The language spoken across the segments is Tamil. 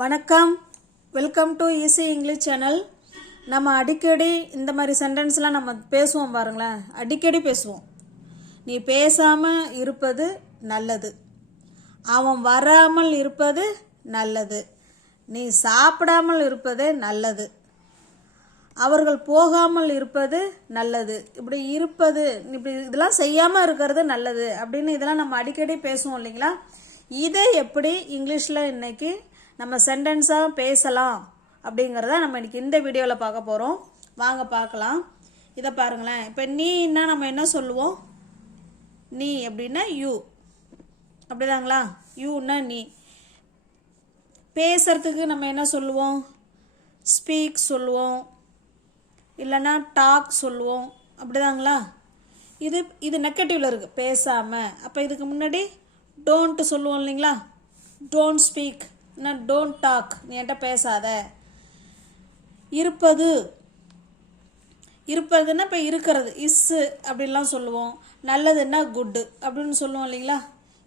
வணக்கம், welcome to easy English channel. நம்ம அடிக்கடி இந்த மாதிரி சென்டென்ஸ்லாம் நம்ம பேசுவோம் பாருங்களேன். அடிக்கடி பேசுவோம். நீ பேசாமல் இருப்பது நல்லது, அவன் வராமல் இருப்பது நல்லது, நீ சாப்பிடாமல் இருப்பதே நல்லது, அவர்கள் போகாமல் இருப்பது நல்லது, இப்படி இருப்பது, இப்படி இதெல்லாம் செய்யாமல் இருக்கிறது நல்லது அப்படின்னு இதெல்லாம் நம்ம அடிக்கடி பேசுவோம் இல்லைங்களா. இதை எப்படி இங்கிலீஷில் இன்னைக்கு நம்ம சென்டென்ஸாக பேசலாம் அப்படிங்கிறத நம்ம இன்றைக்கி இந்த வீடியோவில் பார்க்க போகிறோம். வாங்க பார்க்கலாம். இதை பாருங்களேன். இப்போ நீன்னா நம்ம என்ன சொல்லுவோம்? நீ அப்படின்னா யூ, அப்படிதாங்களா? யூன்னா நீ. பேசுறதுக்கு நம்ம என்ன சொல்லுவோம்? ஸ்பீக் சொல்லுவோம், இல்லைன்னா டாக் சொல்லுவோம், அப்படிதாங்களா? இது நெகட்டிவில் இருக்குது, பேசாமல். அப்போ இதுக்கு முன்னாடி டோன்ட்டு சொல்லுவோம் இல்லைங்களா? டோன்ட் ஸ்பீக், டோன்ட் டாக், நீ என்கிட்ட பேசாத. இருப்பதுன்னா இப்போ இருக்கிறது, இஸ்ஸு அப்படின்லாம் சொல்லுவோம். நல்லதுன்னா குட்டு அப்படின்னு சொல்லுவோம் இல்லைங்களா.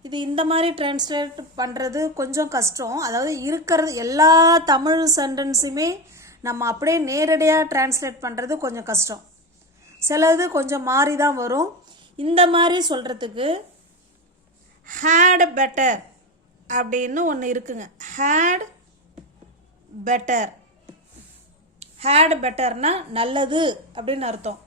இது இந்த மாதிரி டிரான்ஸ்லேட் பண்ணுறது கொஞ்சம் கஷ்டம். அதாவது இருக்கிறது எல்லா தமிழ் சென்டென்ஸுமே நம்ம அப்படியே நேரடியாக டிரான்ஸ்லேட் பண்ணுறது கொஞ்சம் கஷ்டம். சிலது கொஞ்சம் மாறி தான் வரும். இந்த மாதிரி சொல்கிறதுக்கு ஹேட் பெட்டர் அப்படின்னு ஒன்று இருக்குங்க. ஹேட் பெட்டர்னா நல்லது அப்படின்னு அர்த்தம்.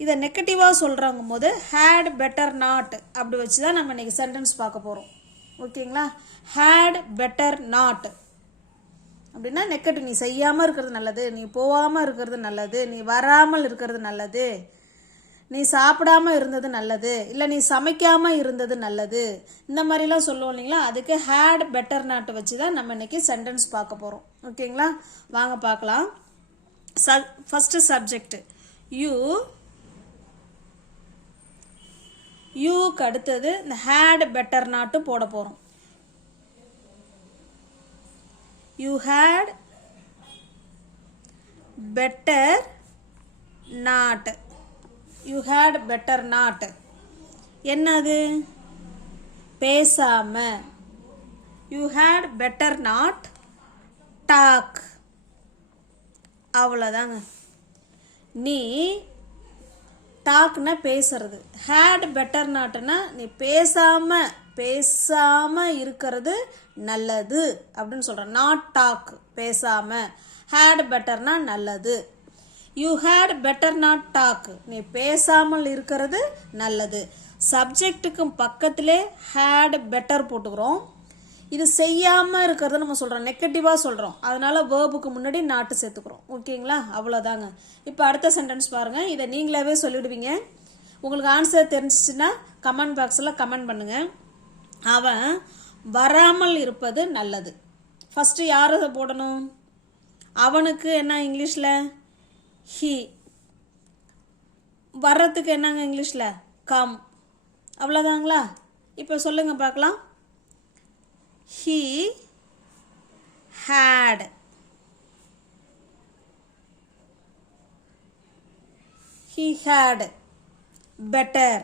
இதை நெகட்டிவாக சொல்கிறாங்க போது ஹேட் பெட்டர் நாட் அப்படி வச்சு தான் நம்ம இன்றைக்கி சென்டென்ஸ் பார்க்க போகிறோம். ஓகேங்களா? ஹேட் பெட்டர் நாட் அப்படின்னா நெகட்டிவ். நீ செய்யாமல் இருக்கிறது நல்லது, நீ போகாமல் இருக்கிறது நல்லது, நீ வராமல் இருக்கிறது நல்லது, நீ சாப்பிடாமல் இருந்தது நல்லது, இல்லை நீ சமைக்காமல் இருந்தது நல்லது, இந்த மாதிரிலாம் சொல்லுவோம் இல்லைங்களா. அதுக்கு ஹேட் பெட்டர் நாட்டு வச்சு தான் நம்ம இன்னைக்கு சென்டென்ஸ் பார்க்க போகிறோம். ஓகேங்களா? வாங்க பார்க்கலாம். ஃபஸ்ட்டு சப்ஜெக்ட் யூக்கு அடுத்தது இந்த ஹேட் பெட்டர் நாட்டு போட போகிறோம். You had better not. You had better not என்னது? பேசாம. You had better not talk. அவ்வளோதாங்க. நீ டாக்னா பேசுறது, ஹேட் பெட்டர் நாட்னா நீ பேசாம இருக்கிறது நல்லது அப்படின்னு சொல்கிறேன். நாட் டாக், பேசாம. ஹேட் பெட்டர்னா நல்லது. You had better not talk, நீ பேசாமல் இருக்கிறது நல்லது. சப்ஜெக்டுக்கு பக்கத்திலே ஹேட் பெட்டர் போட்டுக்கிறோம். இது செய்யாமல் இருக்கிறத நம்ம சொல்கிறோம், நெகட்டிவாக சொல்கிறோம். அதனால் வேர்புக்கு முன்னாடி நாட்டு சேர்த்துக்கிறோம். ஓகேங்களா? அவ்வளோதாங்க. இப்போ அடுத்த சென்டென்ஸ் பாருங்கள். இதை நீங்களாவே சொல்லிவிடுவீங்க. உங்களுக்கு ஆன்சர் தெரிஞ்சிச்சுன்னா கமெண்ட் பாக்ஸில் கமெண்ட் பண்ணுங்கள். அவன் வராமல் இருப்பது நல்லது. ஃபஸ்ட்டு யார் அதை போடணும்? அவனுக்கு என்ன இங்கிலீஷில்? ஹீ. வர்றதுக்கு என்னங்க இங்கிலீஷில்? கம். அவ்வளோதாங்களா? இப்போ சொல்லுங்க பார்க்கலாம். He had. He had better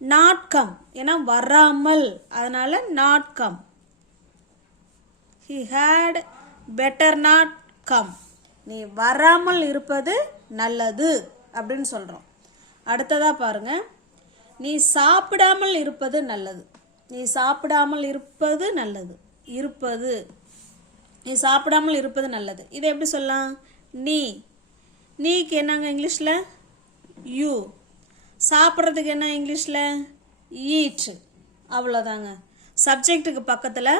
not come. ஏன்னா வராமல், அதனால not come. He had better not come. நீ வராமல் இருப்பது நல்லது அப்படின்னு சொல்கிறோம். அடுத்ததாக பாருங்க. நீ சாப்பிடாமல் இருப்பது நல்லது. நீ சாப்பிடாமல் இருப்பது நல்லது. நீ சாப்பிடாமல் இருப்பது நல்லது. இதை எப்படி சொல்லலாம்? நீக்கு என்னங்க இங்கிலீஷில்? யூ. சாப்பிட்றதுக்கு என்ன இங்கிலீஷில்? ஈட். அவ்வளோதாங்க. சப்ஜெக்டுக்கு பக்கத்தில்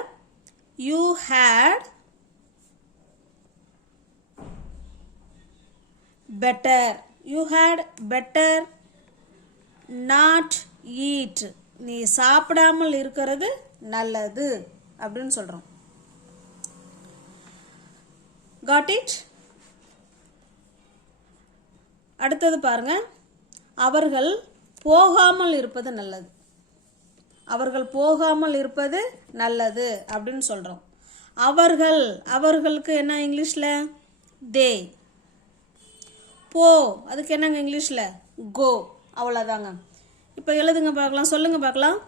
you had better. You had better not eat. நீ சாப்பிடாமல் இருக்கிறது நல்லது அப்படின்னு சொல்கிறோம். Got it? அடுத்தது பாருங்க. அவர்கள் போகாமல் இருப்பது நல்லது. அவர்கள் போகாமல் இருப்பது நல்லது அப்படின்னு சொல்கிறோம். அவர்களுக்கு என்ன இங்கிலீஷில்? தே. போ, அதுக்கு என்னங்க இங்கிலீஷில்? கோ. அவ்வளோதாங்க. இப்போ எழுதுங்க பார்க்கலாம், சொல்லுங்க பார்க்கலாம்.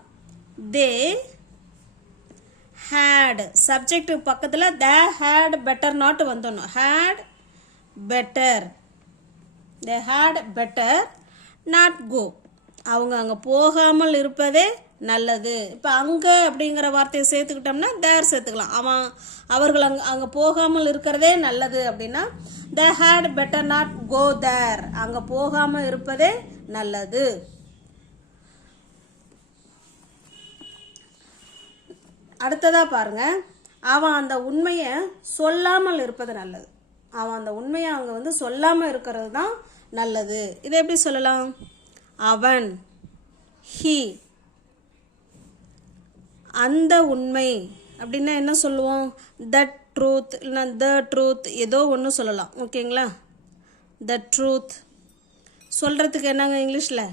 தே had சப்ஜெக்ட் பக்கத்தில் they had better not வந்துடணும். had better, they had better not go. அவங்க அங்கே போகாமல் இருப்பதே நல்லது. இப்போ அங்கே அப்படிங்கிற வார்த்தையை சேர்த்துக்கிட்டோம்னா தேர் சேர்த்துக்கலாம். அவர்கள் அங்கே போகாமல் இருக்கிறதே நல்லது அப்படின்னா they had better not go there. அங்கே போகாமல் இருப்பதே நல்லது. அடுத்ததாக பாருங்க, அவன் அந்த உண்மையை சொல்லாமல் இருப்பது நல்லது. அவன் அந்த உண்மையை அவங்க சொல்லாமல் இருக்கிறது தான் நல்லது. இதை எப்படி சொல்லலாம்? அவன், he, அந்த உண்மை அப்படின்னா என்ன சொல்லுவோம்? தட் ட்ரூத் இல்லைனா த ட்ரூத் ஏதோ ஒன்று சொல்லலாம். ஓகேங்களா? த ட்ரூத் சொல்கிறதுக்கு என்னங்க இங்கிலீஷில்?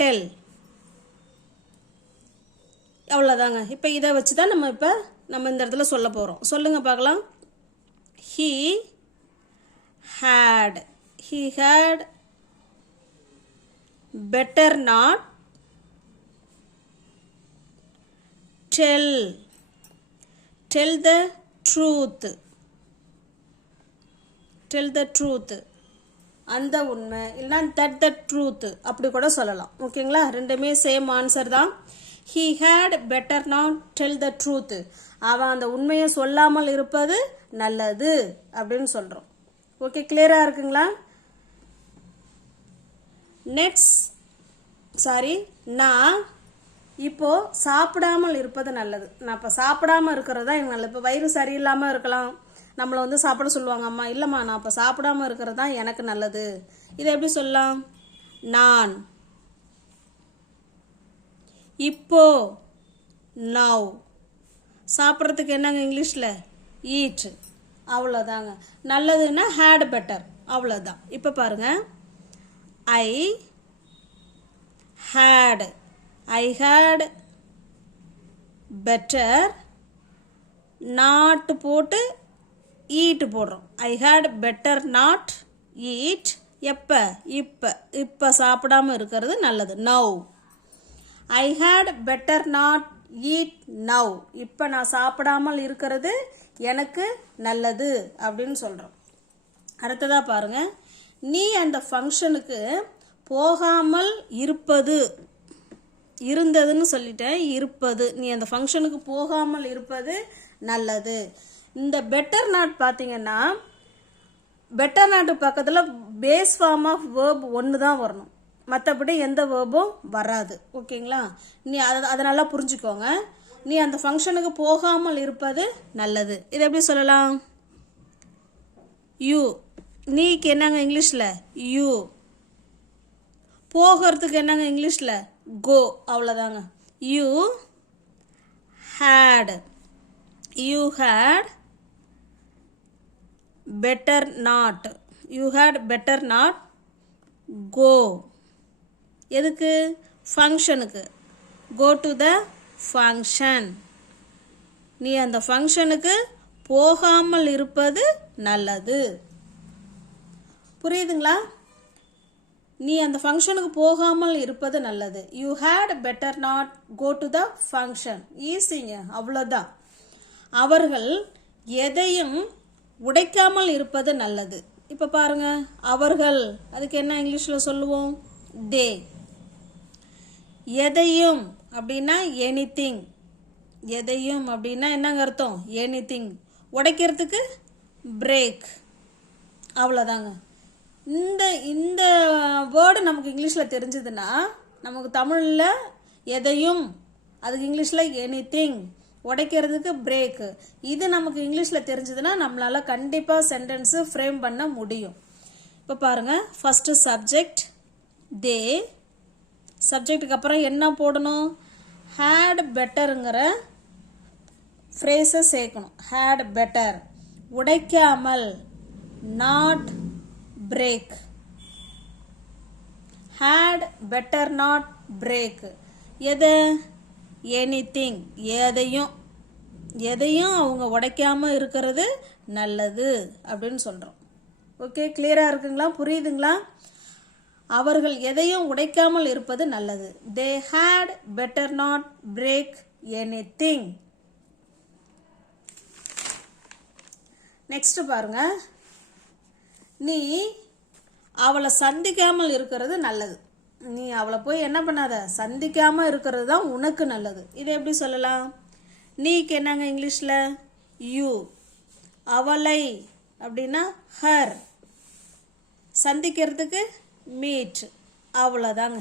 டெல். அவ்வளோதாங்க. இப்போ இதை வச்சு தான் நம்ம இந்த இடத்துல சொல்ல போகிறோம். சொல்லுங்கள் பார்க்கலாம். he had better not tell the truth. அந்த உண்மை இல்லைனா தட் த ட்ரூத் அப்படி கூட சொல்லலாம். ஓகேங்களா? ரெண்டுமே சேம் ஆன்சர் தான். he had better not tell the truth. அவன் அந்த உண்மையை சொல்லாமல் இருப்பது நல்லது அப்படின்னு சொல்கிறோம். ஓகே, கிளியராக இருக்குங்களா? நான் இப்போது சாப்பிடாமல் இருப்பது நல்லது. நான் இப்போ சாப்பிடாமல் இருக்கிறது தான் எனக்கு நல்லது. இப்போ வயிறு சரியில்லாமல் இருக்கலாம், நம்மளை சாப்பிட சொல்லுவாங்க அம்மா. இல்லைம்மா, நான் இப்போ சாப்பிடாமல் இருக்கிறது தான் எனக்கு நல்லது. இதை எப்படி சொல்லலாம்? நான் இப்போ, now. சாப்பிட்றதுக்கு என்னங்க இங்கிலீஷில்? eat. அவ்வளோதாங்க. நல்லதுன்னா had better. அவ்வளோதான். இப்போ பாருங்கள், I had better not போட்டு eat போடுறோம். I had better not eat. எப்போ? இப்போ சாப்பிடாமல் இருக்கிறது நல்லது. now. I had better not eat now. இப்போ நான் சாப்பிடாமல் இருக்கிறது எனக்கு நல்லது அப்படின்னு சொல்கிறோம். அடுத்ததாக பாருங்கள், நீ அந்த ஃபங்க்ஷனுக்கு போகாமல் இருந்ததுன்னு சொல்லிட்டேன். இருப்பது, நீ அந்த ஃபங்க்ஷனுக்கு போகாமல் இருப்பது நல்லது. இந்த பெட்டர் நாட் பார்த்தீங்கன்னா, பெட்டர் நாட்டு பக்கத்தில் பேஸ் ஃபார்ம் ஆஃப் வேர்ப் ஒன்று தான் வரணும், மற்றபடி எந்த வேர்பும் வராது. ஓகேங்களா? நீ அதை நல்லா புரிஞ்சுக்கோங்க. நீ அந்த ஃபங்க்ஷனுக்கு போகாமல் இருப்பது நல்லது. இதை எப்படி சொல்லலாம்? யூ. நீக்கு என்னங்க இங்கிலீஷில்? யூ. போகிறதுக்கு என்னங்க இங்கிலீஷில்? கோ. அவ்வளோதாங்க. You had better not go. எதுக்கு? ஃபங்க்ஷனுக்கு. go to the function. நீ அந்த ஃபங்க்ஷனுக்கு போகாமல் இருப்பது நல்லது. புரியுதுங்களா? நீ அந்த ஃபங்க்ஷனுக்கு போகாமல் இருப்பது நல்லது. You had better not go to the function. ஈஸிங்க, அவ்வளோதான். அவர்கள் எதையும் உடைக்காமல் இருப்பது நல்லது. இப்போ பாருங்க, அவர்கள் அதுக்கு என்ன இங்கிலீஷில் சொல்லுவோம்? தே. எதையும் அப்படின்னா எனிதிங். எதையும் அப்படின்னா என்னங்க அர்த்தம்? எனிதிங். உடைக்கிறதுக்கு பிரேக். அவ்வளோதாங்க. இந்த வேர்டு நமக்கு இங்கிலீஷில் தெரிஞ்சதுன்னா, நமக்கு தமிழில் எதையும், அதுக்கு இங்கிலீஷில் எனிதிங், உடைக்கிறதுக்கு பிரேக்கு. இது நமக்கு இங்கிலீஷில் தெரிஞ்சதுன்னா நம்மளால் கண்டிப்பாக சென்டென்ஸு ஃப்ரேம் பண்ண முடியும். இப்போ பாருங்கள், ஃபஸ்ட்டு சப்ஜெக்ட் தே. சப்ஜெக்டுக்கு அப்புறம் என்ன போடணும்? had betterங்கிற ஃப்ரேஸை சேர்க்கணும். had better. உடைக்காமல், not break. had better not break. எது? எனிதிங். எதையும் அவங்க உடைக்காமல் இருக்கிறது நல்லது அப்படின்னு சொல்கிறோம். ஓகே, கிளியராக இருக்குங்களா? புரியுதுங்களா? அவர்கள் எதையும் உடைக்காமல் இருப்பது நல்லது. they had better not break anything. Next பாருங்க, நீ அவளை சந்திக்காமல் இருக்கிறது நல்லது. நீ அவளை போய் என்ன பண்ணாத, சந்திக்காமல் இருக்கிறது தான் உனக்கு நல்லது. இதை எப்படி சொல்லலாம்? நீக்கு என்னங்க இங்கிலீஷில்? யூ. அவளை அப்படின்னா ஹர். சந்திக்கிறதுக்கு மீட். அவ்வளோதாங்க.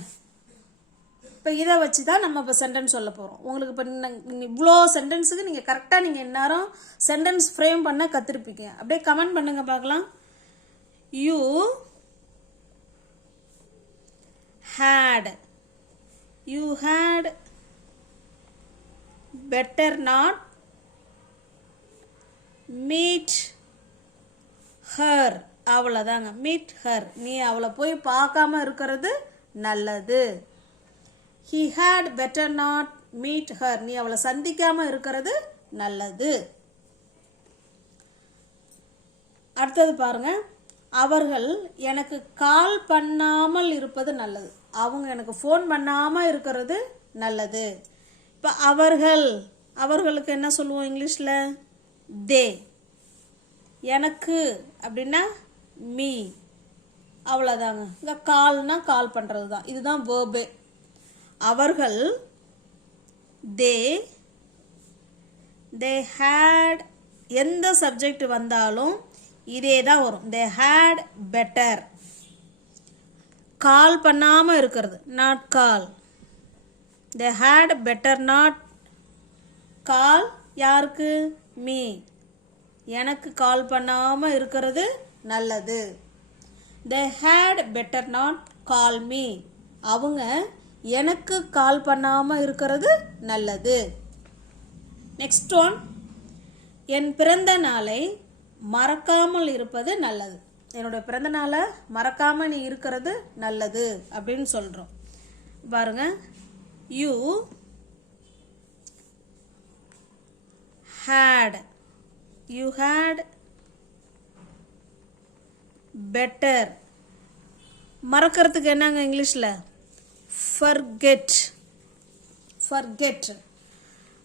இப்போ இதை வச்சு தான் நம்ம இப்போ சென்டென்ஸ் சொல்ல போகிறோம். உங்களுக்கு இப்போ இவ்வளோ சென்டென்ஸுக்கு நீங்கள் கரெக்டாக நீங்கள் எந்நேரம் சென்டென்ஸ் ஃப்ரேம் பண்ண கற்றுருப்பீங்க. அப்படியே கமெண்ட் பண்ணுங்கள் பார்க்கலாம். You had. You had better not meet her. அவ்வளோதாங்க, மீட் ஹர். நீ அவளை போய் பார்க்காம இருக்கிறது நல்லது. He had better not meet her. நீ அவளை சந்திக்காம இருக்கிறது நல்லது. அடுத்தது பாருங்க, அவர்கள் எனக்கு கால் பண்ணாமல் இருப்பது நல்லது. அவங்க எனக்கு ஃபோன் பண்ணாமல் இருக்கிறது நல்லது. இப்போ அவர்களுக்கு என்ன சொல்லுவோம் இங்கிலீஷில்? தே. எனக்கு அப்படின்னா மீ. அவ்வளோதாங்க. இங்கே கால்னா கால் பண்ணுறது தான். இதுதான் வேர்பே. அவர்கள் தே ஹேட். எந்த சப்ஜெக்ட் வந்தாலும் இதே தான் வரும். தே ஹேட் பெட்டர். கால் பண்ணாமல் இருக்கிறது, not call. They had better not call. யாருக்கு? மீ. எனக்கு கால் பண்ணாமல் இருக்கிறது நல்லது. They had better not call me. அவங்க எனக்கு கால் பண்ணாமல் இருக்கிறது நல்லது. நெக்ஸ்ட் ஒன், என் பிறந்த நாளை மறக்காமல் இருப்பது நல்லது. என்னோட பிறந்த நாளை மறக்காமல் நீ இருக்கிறது நல்லது அப்படின்னு சொல்கிறோம். பாருங்க, யூ had பெட்டர். மறக்கிறதுக்கு என்னங்க இங்கிலீஷில்? ஃபர்கெட்.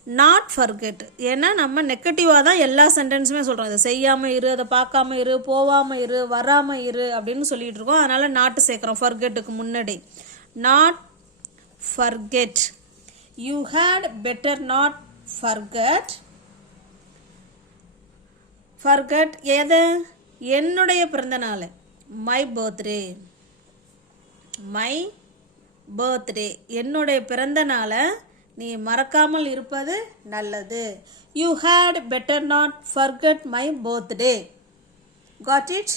Not forget. ஏன்னா நம்ம நெகட்டிவாக தான் எல்லா சென்டென்ஸுமே சொல்கிறோம். இதை செய்யாமல் இரு, அதை பார்க்காம இரு, போகாமல் இரு, வராமல் இரு அப்படின்னு சொல்லிட்டு இருக்கோம். அதனால் நாட்டு சேர்க்குறோம் ஃபர்கெட்டுக்கு முன்னாடி. Not forget. You had better not forget. Forget எது? என்னுடைய பிறந்த நாள். My birthday. என்னுடைய பிறந்த நாளை நீ மறக்காமல் இருப்பது நல்லது. You had better not forget my birthday. Got it?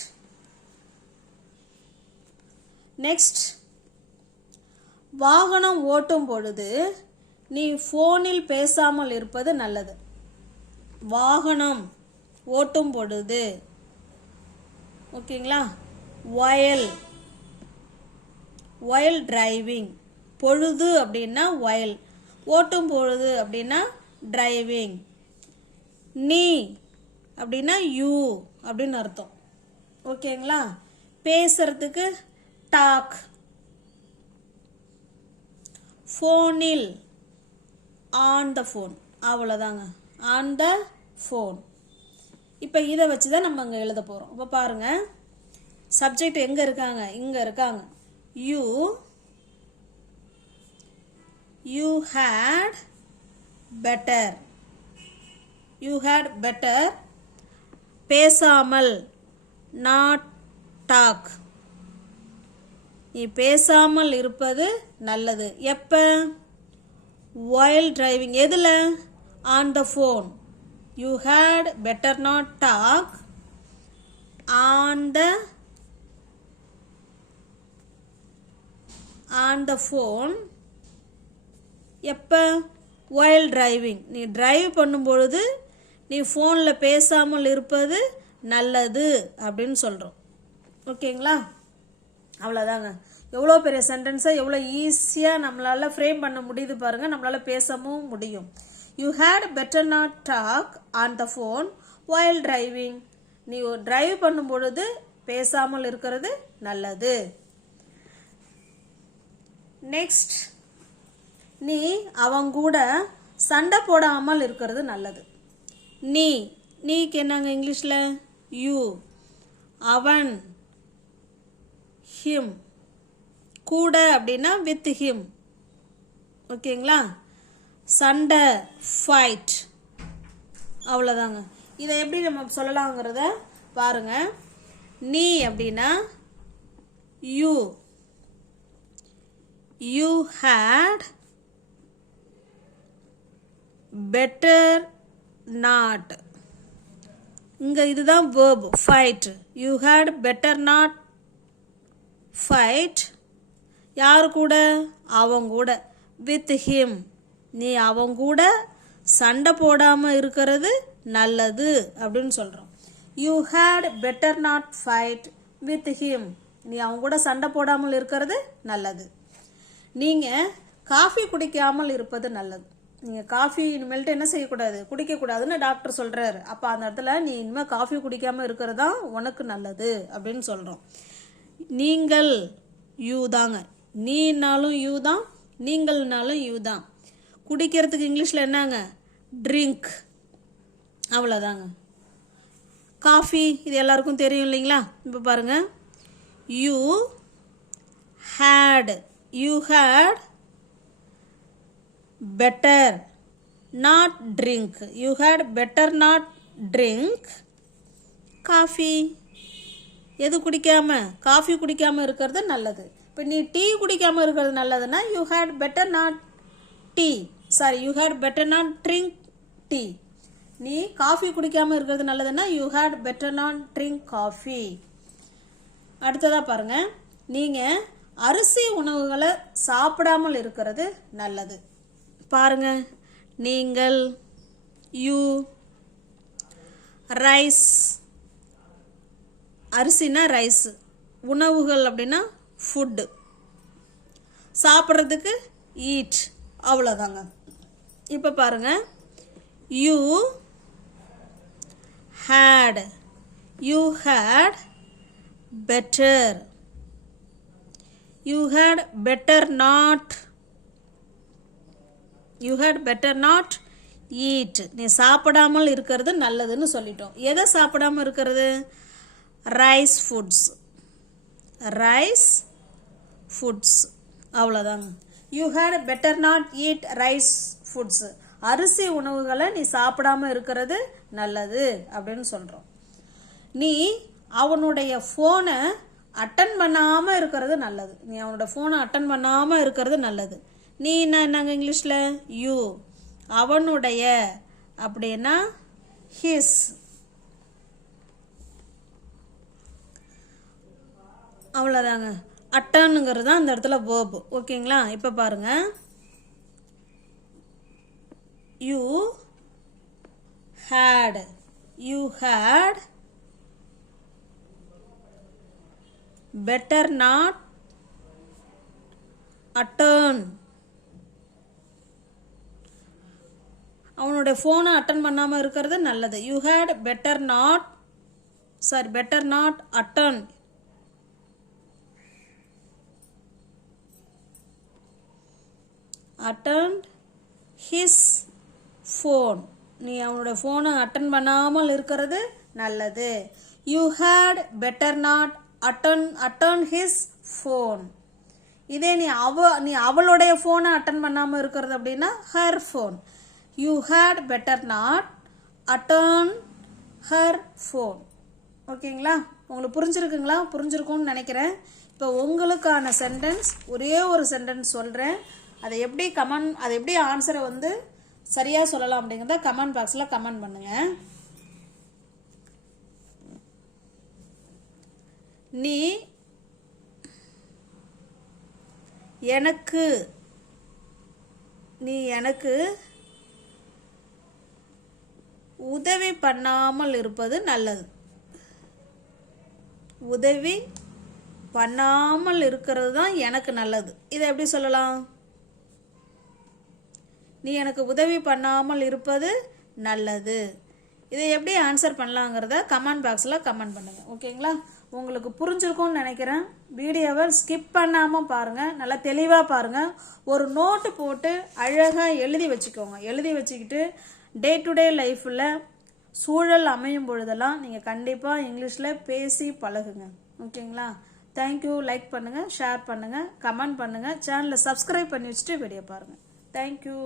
Next, வாகனம் ஓட்டும் பொழுது நீ ஃபோனில் பேசாமல் இருப்பது நல்லது. வாகனம் ஓட்டும் பொழுது, ஓகேங்களா? while driving. பொழுது அப்படின்னா while, ஓட்டும் பொழுது அப்படின்னா டிரைவிங். நீ அப்படின்னா யூ அப்படின்னு அர்த்தம். ஓகேங்களா? பேசுறதுக்கு டாக். ஃபோனில் ஆன் த ஃபோன். அவ்வளோதாங்க, ஆன் த ஃபோன். இப்போ இதை வச்சு தான் நம்ம அங்கே எழுத போகிறோம். இப்போ பாருங்கள், சப்ஜெக்ட் எங்கே இருக்காங்க? இங்கே இருக்காங்க. You had better. பேசாமல், நாட் டாக். நீ பேசாமல் இருப்பது நல்லது. எப்போ? while driving. எதில்? On the phone. You had better not talk on the phone. எப்போ? while driving. நீ டிரைவ் பண்ணும்பொழுது நீ ஃபோனில் பேசாமல் இருப்பது நல்லது அப்படின்னு சொல்கிறோம். ஓகேங்களா? அவ்வளோதாங்க. எவ்வளோ பெரிய சென்டென்ஸை எவ்வளோ ஈஸியாக நம்மளால் ஃப்ரேம் பண்ண முடியுது பாருங்கள். நம்மளால் பேசவும் முடியும். You had better not talk on the phone while driving. நீ டிரைவ் பண்ணும் பொழுது பேசாமல் இருக்கிறது நல்லது. நெக்ஸ்ட், நீ அவங்க கூட சண்டை போடாமல் இருக்கிறது நல்லது. நீக்கு என்னங்க இங்கிலீஷில்? யூ, அவன், ஹிம். கூட அப்படின்னா வித் ஹிம். ஓகேங்களா? சண்டை, ஃபைட். அவ்வளோதாங்க. இதை எப்படி நம்ம சொல்லலாங்கிறத பாருங்க. நீ அப்படின்னா you, you had better not. இங்கே இதுதான் verb, fight. You had better not fight. யார் கூட? அவன் கூட. வித் ஹிம், நீ அவன் கூட சண்டை போடாமல் இருக்கிறது நல்லது அப்படின்னு சொல்கிறோம். You had better not fight with him, நீ அவன் கூட சண்டை போடாமல் இருக்கிறது நல்லது. நீங்கள் காஃபி குடிக்காமல் இருப்பது நல்லது. நீங்கள் காஃபி இனிமேல்ட்டு என்ன செய்யக்கூடாது? குடிக்கக்கூடாதுன்னு டாக்டர் சொல்கிறாரு. அப்போ அந்த இடத்துல நீ இனிமேல் காஃபி குடிக்காமல் இருக்கிறது தான் உனக்கு நல்லது அப்படின்னு சொல்கிறோம். நீங்கள் யூ தாங்க. நீனாலும் யூ தான், நீங்கள்னாலும் யூ தான். குடிக்கிறதுக்கு இங்கிலீஷில் என்னங்க? ட்ரிங்க். அவ்வளோதாங்க. காஃபி இது எல்லாருக்கும் தெரியும் இல்லைங்களா? இப்போ பாருங்கள். You had, you had better not drink, you had better not drink coffee. எது குடிக்காம? காஃபி குடிக்காமல் இருக்கிறது நல்லது. இப்போ நீ டீ குடிக்காமல் இருக்கிறது நல்லதுன்னா you had better not tea, sorry you had better not drink tea. நீ காஃபி குடிக்காமல் இருக்கிறது நல்லதுன்னா you had better not drink coffee. அடுத்ததாக பாருங்கள். நீங்கள் அரிசி உணவுகளை சாப்பிடாமல் இருக்கிறது நல்லது. பாருங்கள். நீங்கள் யூ, ரைஸ், அரிசினா ரைஸ், உணவுகள் அப்படின்னா ஃபுட்டு, சாப்பிட்றதுக்கு ஈட். அவ்வளோதாங்க. இப்போ பாருங்கள். You had, you had better, you had better not, you had better not eat. நீ சாப்பிடாமல் இருக்கிறது நல்லதுன்னு சொல்லிட்டோம். எதை சாப்பிடாமல் இருக்கிறது? Rice foods, rice foods. அவ்வளோதாங்க. You had better not eat rice foods. அரிசி உணவுகளை நீ சாப்பிடாமல் இருக்கிறது நல்லது அப்படின்னு சொல்கிறோம். நீ அவனுடைய ஃபோனை அட்டன் பண்ணாமல் இருக்கிறது நல்லது. நீ அவனோட ஃபோனை அட்டன் பண்ணாமல் இருக்கிறது நல்லது. நீ என்னங்க இங்கிலீஷில்? யூ. அவனுடைய அப்படின்னா ஹிஸ். அவ்வளோதாங்க. அட்டனுங்கிறது தான் அந்த இடத்துல வேர்பு. ஓகேங்களா? இப்போ பாருங்கள். You had, you had better not attend. அவனுடைய ஃபோனை அட்டன் பண்ணாமல் இருக்கிறது நல்லது. You had better not, sorry better not attend. Attend his phone. நீ அவனோட ஃபோனை அட்டன் பண்ணாமல் இருக்கிறது நல்லது. You had better not attend his phone. இதே நீ அவளுடைய ஃபோனை அட்டன் பண்ணாமல் இருக்கிறது அப்படின்னா her phone. You had better not attend her phone. ஓகேங்களா? உங்களுக்கு புரிஞ்சிருக்குங்களா? புரிஞ்சிருக்கும்னு நினைக்கிறேன். இப்போ உங்களுக்கான சென்டென்ஸ் ஒரே ஒரு சென்டென்ஸ் சொல்கிறேன். அதை எப்படி ஆன்சரை வந்து சரியாக சொல்லலாம் அப்படிங்கிறத கமெண்ட் பாக்ஸில் கமெண்ட் பண்ணுங்கள். நீ எனக்கு உதவி பண்ணாமல் இருப்பது நல்லது. உதவி பண்ணாமல் இருக்கிறது தான் எனக்கு நல்லது. இதை எப்படி சொல்லலாம்? நீ எனக்கு உதவி பண்ணாமல் இருப்பது நல்லது. இதை எப்படி ஆன்சர் பண்ணலாங்கிறத கமெண்ட் பாக்ஸில் கமெண்ட் பண்ணுங்கள். ஓகேங்களா? உங்களுக்கு புரிஞ்சிருக்கும்னு நினைக்கிறேன். வீடியோவை ஸ்கிப் பண்ணாமல் பாருங்கள், நல்லா தெளிவாக பாருங்கள். ஒரு நோட்டு போட்டு அழகாக எழுதி வச்சுக்கோங்க. எழுதி வச்சுக்கிட்டு டே டு டே லைஃப்பில் சூழல் அமையும் பொழுதெல்லாம் நீங்கள் கண்டிப்பாக இங்கிலீஷில் பேசி பழகுங்க. ஓகேங்களா? தேங்க்யூ. லைக் பண்ணுங்கள், ஷேர் பண்ணுங்கள், கமெண்ட் பண்ணுங்கள், சேனலை சப்ஸ்கிரைப் பண்ணி வச்சுட்டு வீடியோ பாருங்கள். தேங்க்யூ.